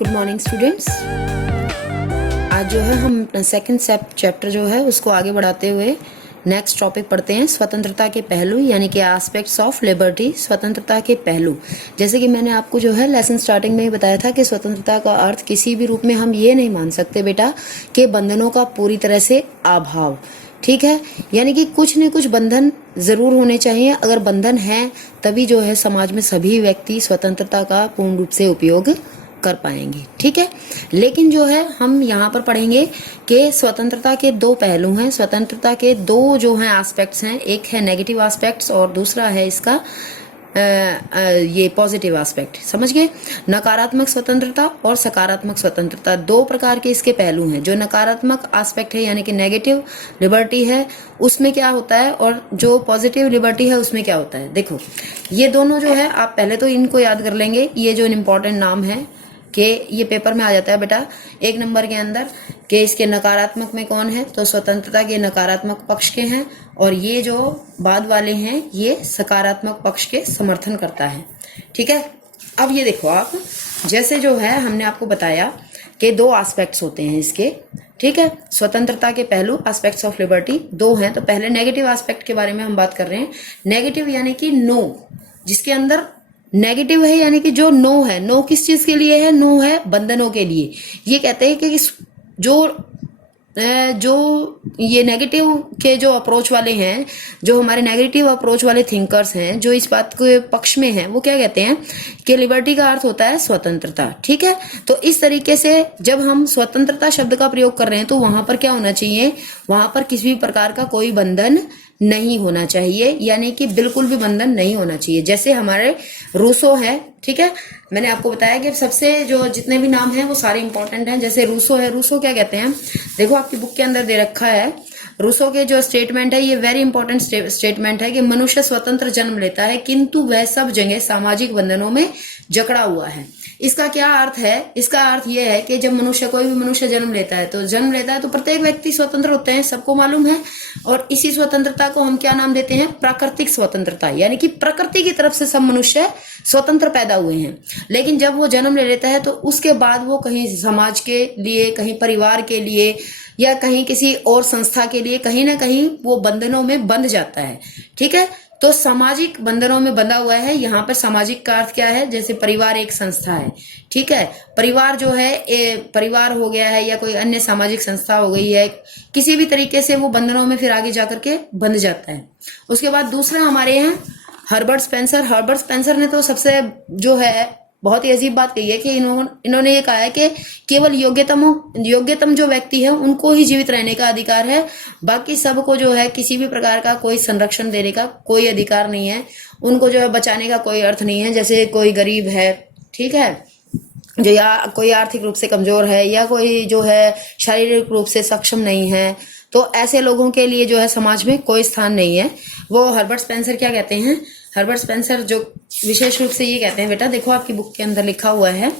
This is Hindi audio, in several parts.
Good morning students. आज जो है हम अपना सेकंड चैप्टर जो है उसको आगे बढ़ाते हुए नेक्स्ट टॉपिक पढ़ते हैं, स्वतंत्रता के पहलू यानी कि एस्पेक्ट्स ऑफ लिबर्टी। स्वतंत्रता के पहलू, जैसे कि मैंने आपको जो है लेसन स्टार्टिंग में ही बताया था कि स्वतंत्रता का अर्थ किसी भी रूप में हम ये नहीं मान सकते बेटा कि बंधनों का पूरी तरह से अभाव, ठीक है। यानी कि कुछ न कुछ बंधन जरूर होने चाहिए। अगर बंधन है तभी जो है समाज में सभी व्यक्ति स्वतंत्रता का पूर्ण रूप से उपयोग कर पाएंगे, ठीक है। लेकिन जो है हम यहाँ पर पढ़ेंगे कि स्वतंत्रता के दो पहलू हैं, स्वतंत्रता के दो जो हैं एस्पेक्ट्स हैं। एक है नेगेटिव एस्पेक्ट्स और दूसरा है इसका ये पॉजिटिव एस्पेक्ट। समझ गए? नकारात्मक स्वतंत्रता और सकारात्मक स्वतंत्रता, दो प्रकार के इसके पहलू हैं। जो नकारात्मक एस्पेक्ट है यानी कि नेगेटिव लिबर्टी है, उसमें क्या होता है, और जो पॉजिटिव लिबर्टी है उसमें क्या होता है। देखो ये दोनों जो है, आप पहले तो इनको याद कर लेंगे। ये जो इम्पोर्टेंट नाम है कि ये पेपर में आ जाता है बेटा एक नंबर के अंदर कि इसके नकारात्मक में कौन है, तो स्वतंत्रता के नकारात्मक पक्ष के हैं, और ये जो बाद वाले हैं ये सकारात्मक पक्ष के समर्थन करता है, ठीक है। अब ये देखो आप, जैसे जो है हमने आपको बताया कि दो एस्पेक्ट्स होते हैं इसके, ठीक है। स्वतंत्रता के पहलू एस्पेक्ट्स ऑफ लिबर्टी दो हैं। तो पहले नेगेटिव एस्पेक्ट के बारे में हम बात कर रहे हैं। नेगेटिव यानी कि नो, जिसके अंदर नेगेटिव है, यानी कि जो नो है, नो किस चीज के लिए है, नो है बंधनों के लिए। ये कहते हैं कि जो ये नेगेटिव के जो अप्रोच वाले हैं, जो हमारे नेगेटिव अप्रोच वाले थिंकर्स हैं, जो इस बात के पक्ष में हैं, वो क्या कहते हैं कि लिबर्टी का अर्थ होता है स्वतंत्रता, ठीक है। तो इस तरीके से जब हम स्वतंत्रता शब्द का प्रयोग कर रहे हैं तो वहां पर क्या होना चाहिए, वहां पर किसी भी प्रकार का कोई बंधन नहीं होना चाहिए, यानी कि बिल्कुल भी बंधन नहीं होना चाहिए। जैसे हमारे रूसो है, ठीक है। मैंने आपको बताया कि सबसे जो जितने भी नाम हैं वो सारे इंपॉर्टेंट हैं। जैसे रूसो है, रूसो क्या कहते हैं, देखो आपकी बुक के अंदर दे रखा है। रूसो के जो स्टेटमेंट है ये वेरी इंपॉर्टेंट स्टेटमेंट है कि मनुष्य स्वतंत्र जन्म लेता है किंतु वह सब जगह सामाजिक बंधनों में जकड़ा हुआ है। इसका क्या अर्थ है? इसका अर्थ यह है कि जब कोई भी मनुष्य जन्म लेता है तो प्रत्येक व्यक्ति स्वतंत्र होते हैं, सबको मालूम है। और इसी स्वतंत्रता को हम क्या नाम देते हैं, प्राकृतिक स्वतंत्रता, यानी कि प्रकृति की तरफ से सब मनुष्य स्वतंत्र पैदा हुए हैं। लेकिन जब वो जन्म ले लेता है तो उसके बाद वो कहीं समाज के लिए, कहीं परिवार के लिए, या कहीं किसी और संस्था के लिए कहीं ना कहीं वो बंधनों में बंध जाता है, ठीक है। तो सामाजिक बंधनों में बंधा हुआ है। यहाँ पर सामाजिक का अर्थ क्या है, जैसे परिवार एक संस्था है, ठीक है। परिवार जो है परिवार हो गया है या कोई अन्य सामाजिक संस्था हो गई है, किसी भी तरीके से वो बंधनों में फिर आगे जाकर के बंध जाता है। उसके बाद दूसरे हमारे हैं हर्बर्ट स्पेंसर। हर्बर्ट स्पेंसर ने तो सबसे जो है बहुत ही अजीब बात कही है कि इन्होंने ये कहा है कि केवल योग्यतम जो व्यक्ति है उनको ही जीवित रहने का अधिकार है, बाकी सबको जो है किसी भी प्रकार का कोई संरक्षण देने का कोई अधिकार नहीं है, उनको जो है बचाने का कोई अर्थ नहीं है। जैसे कोई गरीब है, ठीक है, जो या कोई आर्थिक रूप से कमजोर है, या कोई जो है शारीरिक रूप से सक्षम नहीं है, तो ऐसे लोगों के लिए जो है समाज में कोई स्थान नहीं है। वो हर्बर्ट स्पेंसर क्या कहते हैं, हर्बर्ट स्पेंसर जो विशेष रूप से ये कहते हैं, बेटा देखो आपकी बुक के अंदर लिखा हुआ है,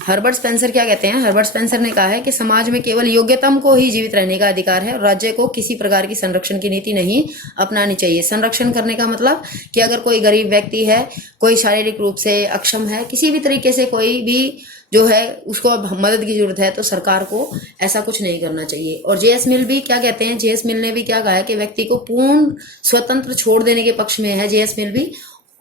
हर्बर्ट स्पेंसर क्या कहते हैं। हर्बर्ट स्पेंसर ने कहा है कि समाज में केवल योग्यतम को ही जीवित रहने का अधिकार है और राज्य को किसी प्रकार की संरक्षण की नीति नहीं अपनानी चाहिए। संरक्षण करने का मतलब कि अगर कोई गरीब व्यक्ति है, कोई शारीरिक रूप से अक्षम है, किसी भी तरीके से कोई भी जो है उसको अब मदद की जरूरत है, तो सरकार को ऐसा कुछ नहीं करना चाहिए। और जेएस मिल भी क्या कहते हैं, जेएस मिल ने भी क्या कहा है कि व्यक्ति को पूर्ण स्वतंत्र छोड़ देने के पक्ष में है जेएस मिल भी।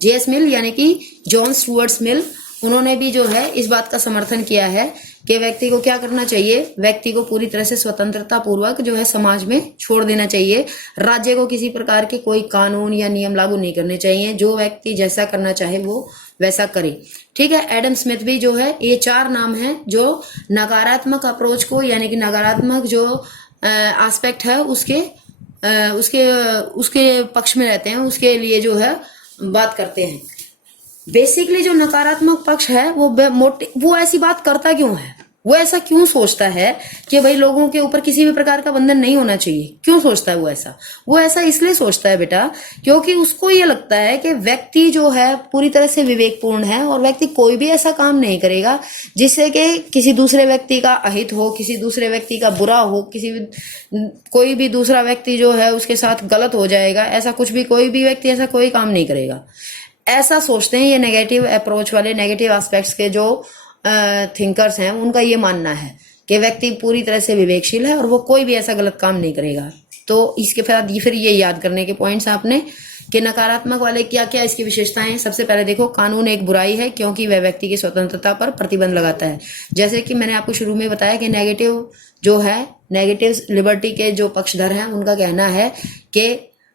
जेएस मिल यानी कि जॉन स्टुअर्ट मिल, उन्होंने भी जो है इस बात का समर्थन किया है कि व्यक्ति को क्या करना चाहिए, व्यक्ति को पूरी तरह से स्वतंत्रता पूर्वक जो है समाज में छोड़ देना चाहिए। राज्य को किसी प्रकार के कोई कानून या नियम लागू नहीं करने चाहिए, जो व्यक्ति जैसा करना चाहे वो वैसा करे, ठीक है। एडम स्मिथ भी जो है, ये चार नाम हैं जो नकारात्मक अप्रोच को, यानी कि नकारात्मक जो एस्पेक्ट है उसके पक्ष में रहते हैं, उसके लिए जो है बात करते हैं। बेसिकली जो नकारात्मक पक्ष है वो ऐसी बात करता क्यों है, वो ऐसा क्यों सोचता है कि भाई लोगों के ऊपर किसी भी प्रकार का बंधन नहीं होना चाहिए, क्यों सोचता है वो ऐसा इसलिए सोचता है बेटा क्योंकि उसको ये लगता है कि व्यक्ति जो है पूरी तरह से विवेकपूर्ण है और व्यक्ति कोई भी ऐसा काम नहीं करेगा जिससे कि किसी दूसरे व्यक्ति का अहित हो, किसी दूसरे व्यक्ति का बुरा हो, कोई भी दूसरा व्यक्ति जो है उसके साथ गलत हो जाएगा, ऐसा कुछ भी कोई भी व्यक्ति ऐसा कोई काम नहीं करेगा, ऐसा सोचते हैं ये नेगेटिव अप्रोच वाले, नेगेटिव एस्पेक्ट्स के जो थिंकर्स हैं उनका ये मानना है कि व्यक्ति पूरी तरह से विवेकशील है और वो कोई भी ऐसा गलत काम नहीं करेगा। तो इसके बाद फिर ये याद करने के पॉइंट्स आपने कि नकारात्मक वाले क्या क्या इसकी विशेषताएं हैं। सबसे पहले देखो, कानून एक बुराई है क्योंकि वह व्यक्ति की स्वतंत्रता पर प्रतिबंध लगाता है। जैसे कि मैंने आपको शुरू में बताया कि नेगेटिव जो है, नेगेटिव लिबर्टी के जो पक्षधर हैं उनका कहना है कि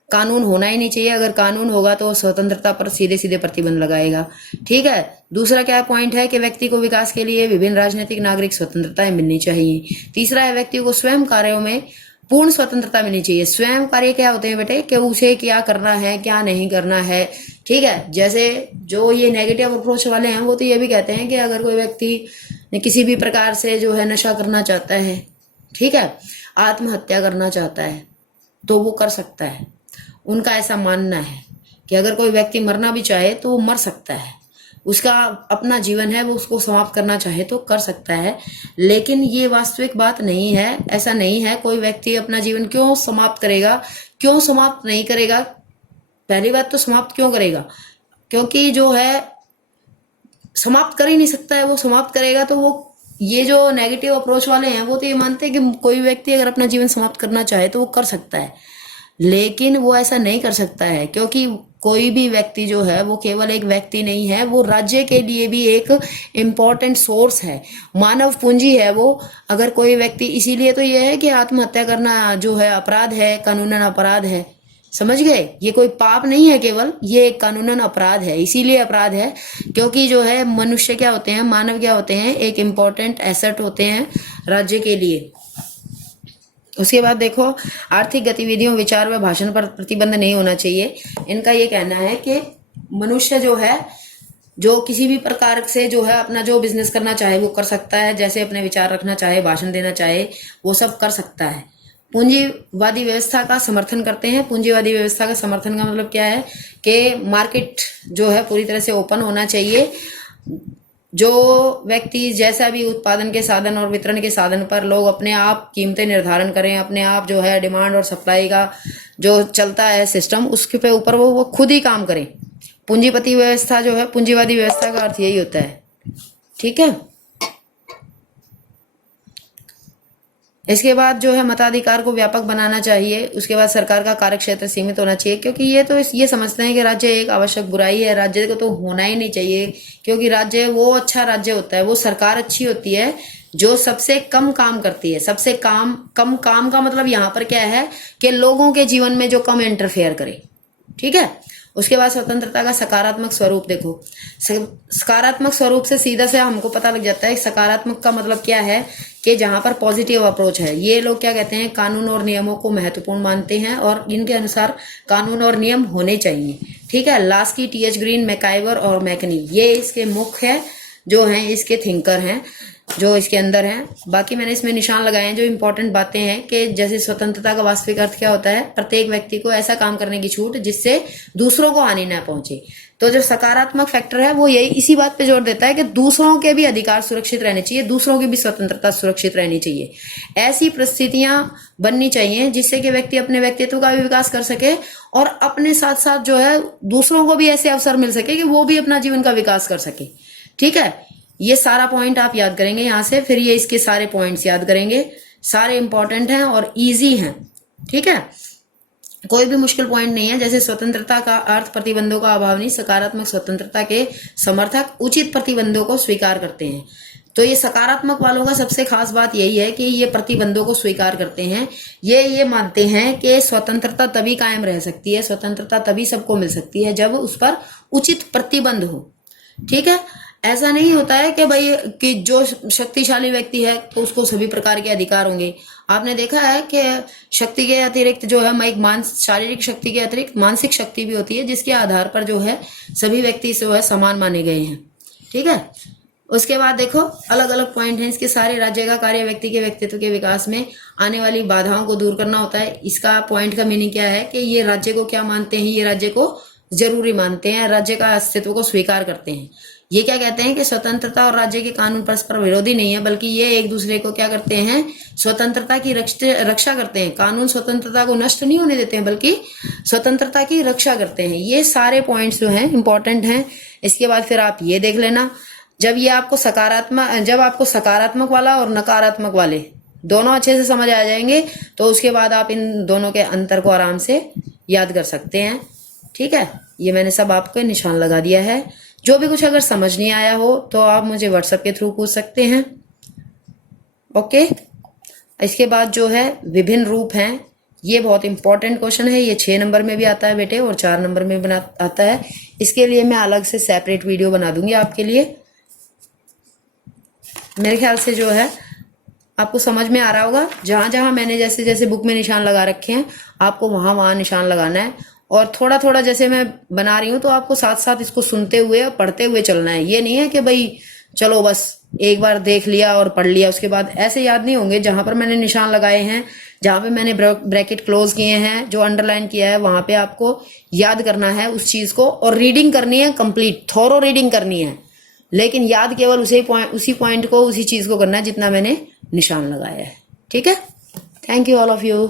कानून होना ही नहीं चाहिए, अगर कानून होगा तो स्वतंत्रता पर सीधे सीधे प्रतिबंध लगाएगा। ठीक है। दूसरा क्या पॉइंट है कि व्यक्ति को विकास के लिए विभिन्न राजनीतिक नागरिक स्वतंत्रताएं मिलनी चाहिए। तीसरा है व्यक्ति को स्वयं कार्यों में पूर्ण स्वतंत्रता मिलनी चाहिए। स्वयं कार्य क्या होते हैं बेटे, कि उसे क्या करना है क्या नहीं करना है। ठीक है। जैसे जो ये नेगेटिव अप्रोच वाले हैं वो तो ये भी कहते हैं कि अगर कोई व्यक्ति किसी भी प्रकार से जो है नशा करना चाहता है, ठीक है, आत्महत्या करना चाहता है, तो वो कर सकता है। उनका ऐसा मानना है कि अगर कोई व्यक्ति मरना भी चाहे तो वो मर सकता है, उसका अपना जीवन है, वो उसको समाप्त करना चाहे तो कर सकता है। लेकिन ये वास्तविक बात नहीं है, ऐसा नहीं है। कोई व्यक्ति अपना जीवन क्यों समाप्त करेगा, क्यों समाप्त नहीं करेगा? पहली बात तो समाप्त क्यों करेगा, क्योंकि जो है समाप्त कर ही नहीं सकता है। वो समाप्त करेगा तो वो, ये जो नेगेटिव अप्रोच वाले हैं वो तो ये मानते हैं कि कोई व्यक्ति अगर अपना जीवन समाप्त करना चाहे तो वो कर सकता है, लेकिन वो ऐसा नहीं कर सकता है क्योंकि कोई भी व्यक्ति जो है वो केवल एक व्यक्ति नहीं है, वो राज्य के लिए भी एक इम्पोर्टेंट सोर्स है, मानव पूंजी है वो। अगर कोई व्यक्ति, इसीलिए तो ये है कि आत्महत्या करना जो है अपराध है, कानूनन अपराध है। समझ गए? ये कोई पाप नहीं है, केवल ये एक कानूनन अपराध है। इसीलिए अपराध है क्योंकि जो है मनुष्य क्या होते हैं, मानव क्या होते हैं, एक इम्पोर्टेंट एसेट होते हैं राज्य के लिए। उसके बाद देखो, आर्थिक गतिविधियों, विचार व भाषण पर प्रतिबंध नहीं होना चाहिए। इनका ये कहना है कि मनुष्य जो है, जो किसी भी प्रकार से जो है अपना जो बिजनेस करना चाहे वो कर सकता है, जैसे अपने विचार रखना चाहे, भाषण देना चाहे, वो सब कर सकता है। पूंजीवादी व्यवस्था का समर्थन करते हैं। पूंजीवादी व्यवस्था का समर्थन का मतलब क्या है कि मार्केट जो है पूरी तरह से ओपन होना चाहिए। जो व्यक्ति जैसा भी उत्पादन के साधन और वितरण के साधन पर लोग अपने आप कीमतें निर्धारण करें, अपने आप जो है डिमांड और सप्लाई का जो चलता है सिस्टम, उसके पे ऊपर वो खुद ही काम करें। पूंजीपति व्यवस्था जो है, पूंजीवादी व्यवस्था का अर्थ यही होता है। ठीक है। इसके बाद जो है मताधिकार को व्यापक बनाना चाहिए। उसके बाद सरकार का कार्यक्षेत्र सीमित होना चाहिए, क्योंकि ये तो ये समझते हैं कि राज्य एक आवश्यक बुराई है, राज्य को तो होना ही नहीं चाहिए, क्योंकि राज्य वो अच्छा राज्य होता है, वो सरकार अच्छी होती है जो सबसे कम काम करती है। सबसे कम काम का मतलब यहाँ पर क्या है कि लोगों के जीवन में जो कम इंटरफेयर करे। ठीक है। उसके बाद स्वतंत्रता का सकारात्मक स्वरूप देखो। सकारात्मक स्वरूप से सीधा से हमको पता लग जाता है सकारात्मक का मतलब क्या है, कि जहां पर पॉजिटिव अप्रोच है। ये लोग क्या कहते हैं, कानून और नियमों को महत्वपूर्ण मानते हैं और इनके अनुसार कानून और नियम होने चाहिए। ठीक है। Laski, TH. ग्रीन, मैकाइवर और मैकनी, ये इसके मुख्य जो हैं, इसके थिंकर हैं जो इसके अंदर हैं। बाकी मैंने इसमें निशान लगाए हैं जो इंपॉर्टेंट बातें हैं, कि जैसे स्वतंत्रता का वास्तविक अर्थ क्या होता है, प्रत्येक व्यक्ति को ऐसा काम करने की छूट जिससे दूसरों को हानि न पहुंचे। तो जो सकारात्मक फैक्टर है वो यही इसी बात पे जोर देता है कि दूसरों के भी अधिकार सुरक्षित रहने चाहिए, दूसरों की भी स्वतंत्रता सुरक्षित रहनी चाहिए। ऐसी परिस्थितियां बननी चाहिए जिससे कि व्यक्ति अपने व्यक्तित्व का भी विकास कर सके और अपने साथ साथ जो है दूसरों को भी ऐसे अवसर मिल सके कि वो भी अपना जीवन का विकास कर सके। ठीक है। ये सारा पॉइंट आप याद करेंगे यहाँ से, फिर ये इसके सारे पॉइंट्स याद करेंगे, सारे इंपॉर्टेंट हैं और इजी हैं। ठीक है। कोई भी मुश्किल पॉइंट नहीं है। जैसे स्वतंत्रता का अर्थ प्रतिबंधों का अभाव नहीं, सकारात्मक स्वतंत्रता के समर्थक उचित प्रतिबंधों को स्वीकार करते हैं। तो ये सकारात्मक वालों का सबसे खास बात यही है कि ये प्रतिबंधों को स्वीकार करते हैं। ये मानते हैं कि स्वतंत्रता तभी कायम रह सकती है, स्वतंत्रता तभी सबको मिल सकती है जब उस पर उचित प्रतिबंध हो। ठीक है। ऐसा नहीं होता है कि भाई कि जो शक्तिशाली व्यक्ति है तो उसको सभी प्रकार के अधिकार होंगे। आपने देखा है कि शक्ति के अतिरिक्त जो है एक शारीरिक शक्ति के अतिरिक्त मानसिक शक्ति भी होती है, जिसके आधार पर जो है सभी व्यक्ति जो है समान माने गए हैं। ठीक है। उसके बाद देखो, अलग अलग पॉइंट हैं इसके सारे। राज्य का कार्य व्यक्ति के व्यक्तित्व के विकास में आने वाली बाधाओं को दूर करना होता है। इसका पॉइंट का मीनिंग क्या है कि ये राज्य को क्या मानते हैं, ये राज्य को जरूरी मानते हैं, राज्य का अस्तित्व को स्वीकार करते हैं। ये क्या कहते हैं कि स्वतंत्रता और राज्य के कानून परस्पर विरोधी नहीं है, बल्कि ये एक दूसरे को क्या करते हैं, स्वतंत्रता की रक्षा करते हैं। कानून स्वतंत्रता को नष्ट नहीं होने देते हैं, बल्कि स्वतंत्रता की रक्षा करते हैं। ये सारे पॉइंट्स जो हैं इंपॉर्टेंट हैं। इसके बाद फिर आप ये देख लेना, जब आपको सकारात्मक वाला और नकारात्मक वाले दोनों अच्छे से समझ आ जाएंगे तो उसके बाद आप इन दोनों के अंतर को आराम से याद कर सकते हैं। ठीक है, ये मैंने सब आपको निशान लगा दिया है। जो भी कुछ अगर समझ नहीं आया हो तो आप मुझे व्हाट्सएप के थ्रू पूछ सकते हैं। ओके, इसके बाद जो है विभिन्न रूप हैं, ये बहुत इंपॉर्टेंट क्वेश्चन है। ये 6 नंबर में भी आता है बेटे और 4 नंबर में भी आता है। इसके लिए मैं अलग से सेपरेट वीडियो बना दूंगी आपके लिए। मेरे ख्याल से जो है आपको समझ में आ रहा होगा। जहां जहां मैंने जैसे जैसे बुक में निशान लगा रखे हैं आपको वहां वहां निशान लगाना है, और थोड़ा थोड़ा जैसे मैं बना रही हूँ तो आपको साथ साथ इसको सुनते हुए और पढ़ते हुए चलना है। ये नहीं है कि भाई चलो बस एक बार देख लिया और पढ़ लिया उसके बाद ऐसे याद नहीं होंगे। जहां पर मैंने निशान लगाए हैं, जहां पे मैंने ब्रैकेट क्लोज किए हैं, जो अंडरलाइन किया है, वहां पे आपको याद करना है उस चीज को, और रीडिंग करनी है, कंप्लीट थोरो रीडिंग करनी है। लेकिन याद केवल उसी पॉइंट को, उसी चीज को करना है जितना मैंने निशान लगाया है। ठीक है, thank you all of you.